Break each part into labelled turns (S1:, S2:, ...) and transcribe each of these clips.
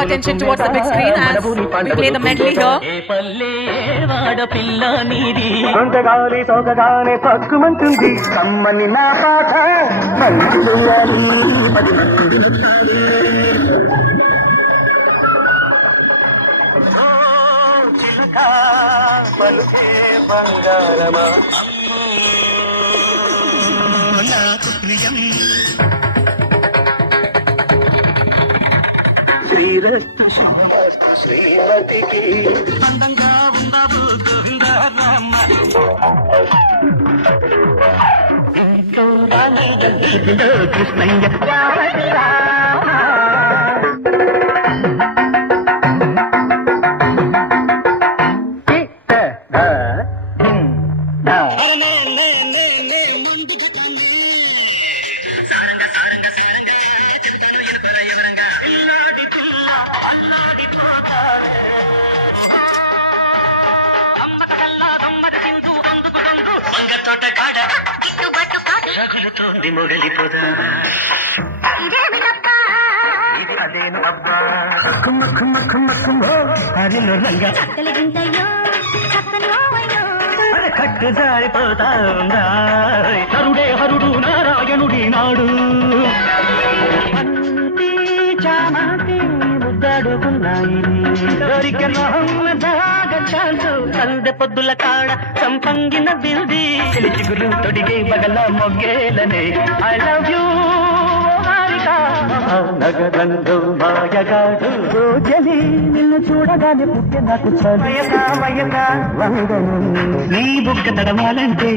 S1: your attention towards the big screen as we play the medley here.
S2: ఏ పల్లె వాడపిల్ల నీది
S3: సొంతగాలి సోకగానే పక్కుమంటుంది కమ్మని నా పాట మంచిది అని పది చిలుక పలుకే బంగారమా నాకు ప్రియం శ్రీమతికి అందంగా ఉన్నావు గోవిందరామ కృష్ణయ్య మొగలిపోదా అదేను అబ్బా కుమ్మ కుమ్మ కుమ్మ కుమ్మ. హరిలో రంగ
S4: కలిగింతయ్యో చక్కనోవయ్యో
S3: అరే కట్టు జారిపోతా నరుడే హరుడు నారాయణుడి నాడు. అంతి చామంతి సందె పొద్దుల కాడ సంపంగిన బిల్ది. చిగురు తొడిగే బగల మొగ్గేలనే. ఐ లవ్ యూ నగరంలో మాయగాడు రోజని నిన్ను చూడగానే పుట్టే నాకు నీ బుక్క తడవాలంటే.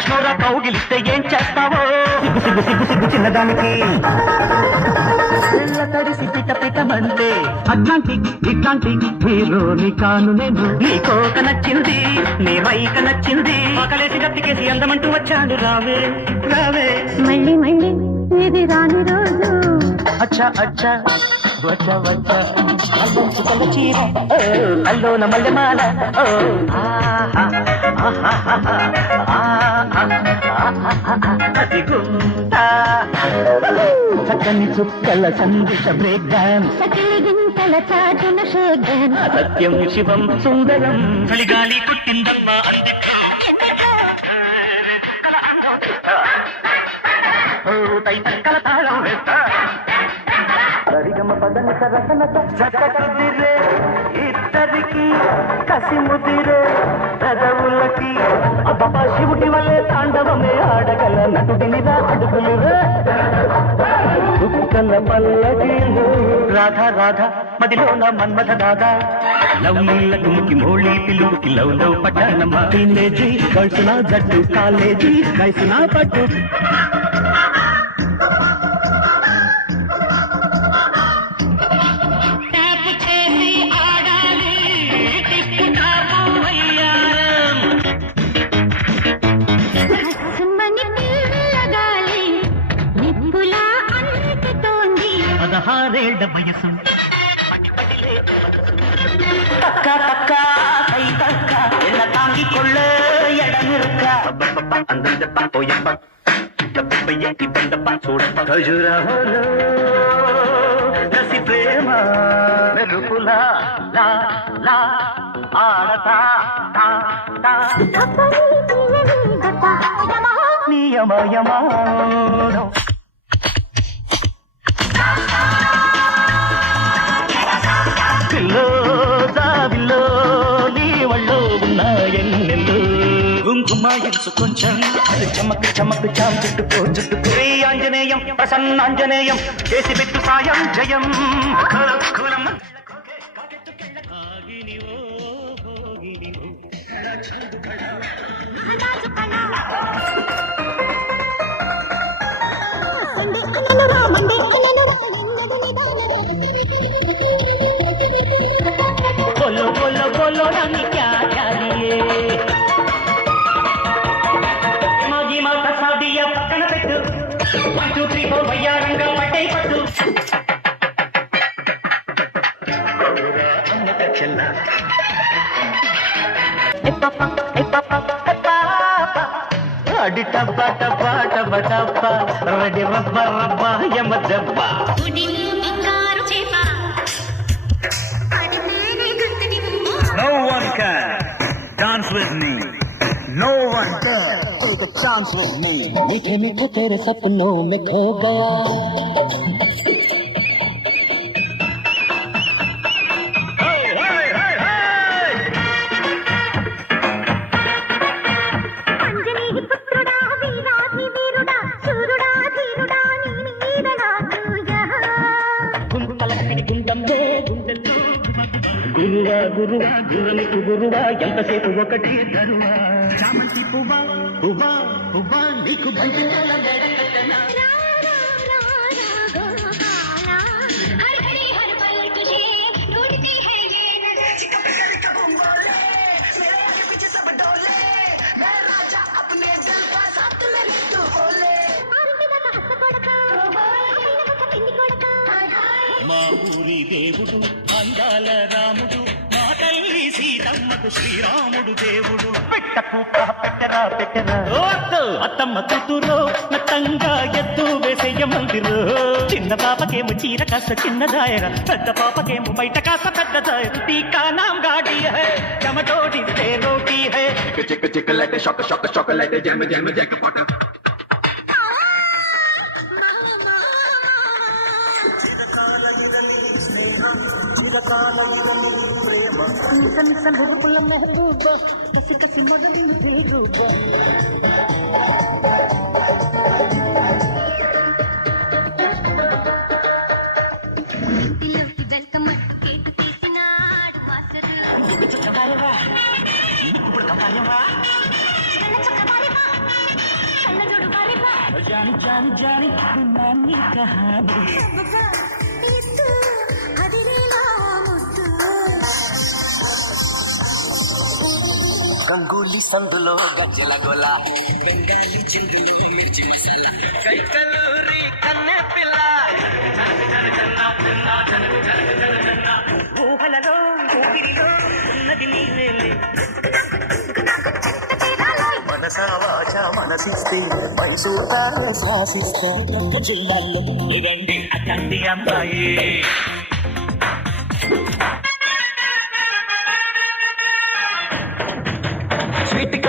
S3: కాశ్మీరా కౌగిలిస్తే ఏం చేస్తావో? సిగ్గు సిగ్గు సిగ్గు సిగ్గు చిన్నదానికి. పిల్ల తడిసి పిట పిటమంటే అట్లాంటి ఇట్లాంటి హీరోని కాను నేను. నీ కోక నచ్చింది నీ వైక నచ్చింది ఆకలేసి గట్టికేసి అందమంటూ వచ్చాడు రావే రావే.
S4: మళ్ళీ మళ్ళీ ఇది రాని రోజు.
S3: అచ్చా అచ్చా వచ్చా వచ్చా అల్లం చుక్కల చీర అల్లోన మల్లెమాల ఆహా, ఆహా, అదిగుంటా. చక్కని చుక్కల సందేశ బ్రేక్ డాన్స్
S4: సకిలి గింతల చాటున షేగన్
S3: సత్యం శివం సుందరం. చలిగాలి తాళం వేస్తా సరిగమ పదని సరసన చక్కదిరే ఇద్దరికి కసి ముదిరే పెదవులకి అబ్బా శివుడి వల్లే తాండవమే పల్లకి రాధా రాధా మదిలో నా మన్మథ దాదా. లవ్ నీళ్ళ తుమ్కి మోళీ పిలుపుకి లవ్ లవ్ పట్టణమా. టీనేజీ కలిసిన జట్టు కాలేజీ కలిసిన పట్టు. అందం పోయప్ప దెబ్బయ్య ఇబ్బందప్ప చూడప్ప ఖజురహోలో కసి ప్రేమ మెరుపులా లా లా ఆడతా తా తా
S4: యమా
S3: కుంకుమ కొంచెం. అది చమక్ చాం చుట్టుకో చుట్టుకో. శ్రీ ఆంజనేయం ప్రసన్నాంజనేయం చేసి పెట్టు సాయం జయం. అడి టబ్బ టబ్బ టబ్బ టబ్బ రెడి రబ్బ రబ్బ యమ దెబ్బ
S4: గుడిలో బంగారు చేప పడమేనే గుంతడి
S3: No one can dance with me. No one can take a chance with me. मीठे मीठे तेरे सपनों में खो गया గురువా గురువా గురలకు గురువా ఎంతసేపు ఒకటి తరువా చామంతి పువ్వా పువ్వా పువ్వా నీకు
S4: బంతిపూల మెడకట్టనా
S2: మా ఊరి దేవుడు అందాల రా సీతమ్మకు శ్రీరాముడు దేవుడు.
S3: పెట్ట పూక పెట్టరా పెట్టరా. అత్తమ్మ కూతురు నత్తంగా ఎత్తు వేసేయ మందిరు. చిన్న పాపకేమో చీర కాస్త చిన్న దాయర పెద్ద పాపకేమో బయట కాస్త పెద్ద దాయర టీకా నాం గాడి హై చమటోడి తే రోటీ హై.
S5: chick chick like a shock shock shock like a jam jam jackpot
S4: ఇంటిలోకి వెల్కమ్ అంటూ కేకు తీసినాడు మాస్టర్ కళ్ళ చుక్క బారిపా కళ్ళజోడు బారిపా
S3: జాని జాని జాని
S5: గంగూలీ సందులో గజ్జల గోల.
S2: కైకలూరి కన్నె పిల్ల.
S3: ఊహలలో ఊపిరిలో ఉన్నది నీవేలే
S5: మనసా వాచ మనసిస్తే మైసూట శాసిస్తా.
S3: ఇదండి అతండి అమ్మాయి.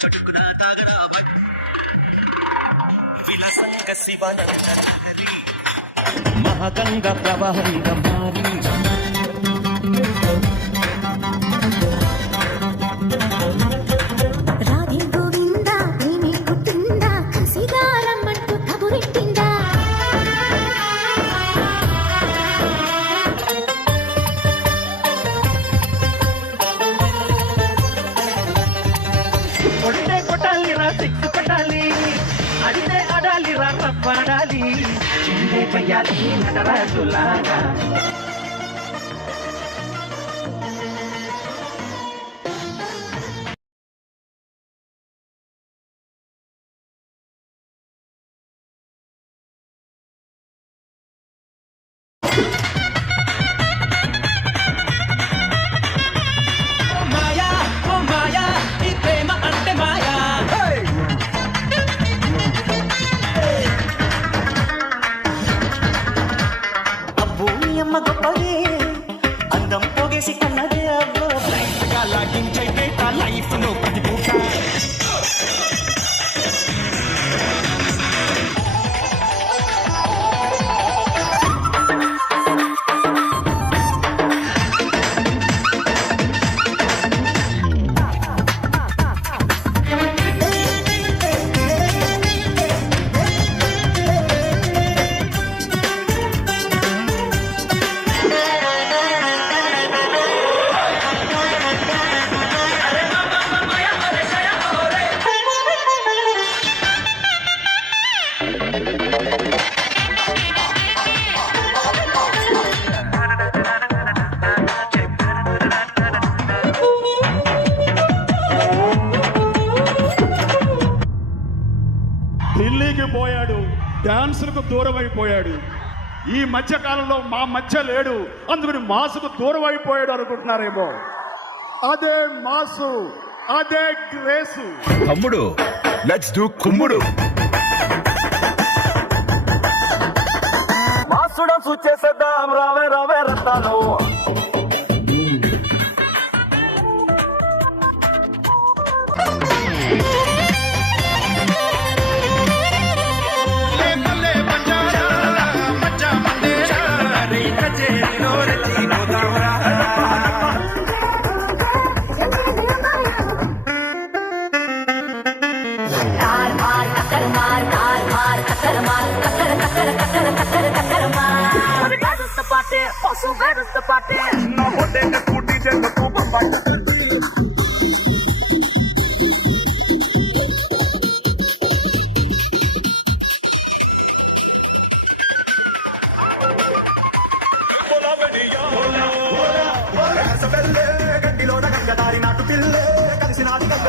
S3: హాట్ కబాల నాన్నమైన నాటు మహగంగ ప్రవహంగా మారి. అడితే ఆడాలి రాడాలి చిందే చెయ్యాలి నటరాజులాగా.
S6: పోయాడు డాన్సులకు దూరం అయిపోయాడు ఈ మధ్య కాలంలో మా మధ్య లేడు అందుకని మాసుకు దూరం అయిపోయాడు అనుకుంటున్నారేమో. అదే మాసు అదే గ్రేసు.
S5: తమ్ముడు లెట్స్ డూ కుమ్ముడు.
S4: మాసుడ సూచేసేద్దాం రావే రావే రత్తాలు
S3: பாட்டு நான் போட்டு கூட்டி சேர்ந்த கூப்ப பாட்டு గడ్డిలో గంగదారి నాటు పిల్లే
S4: కలిసి నాటి గంగ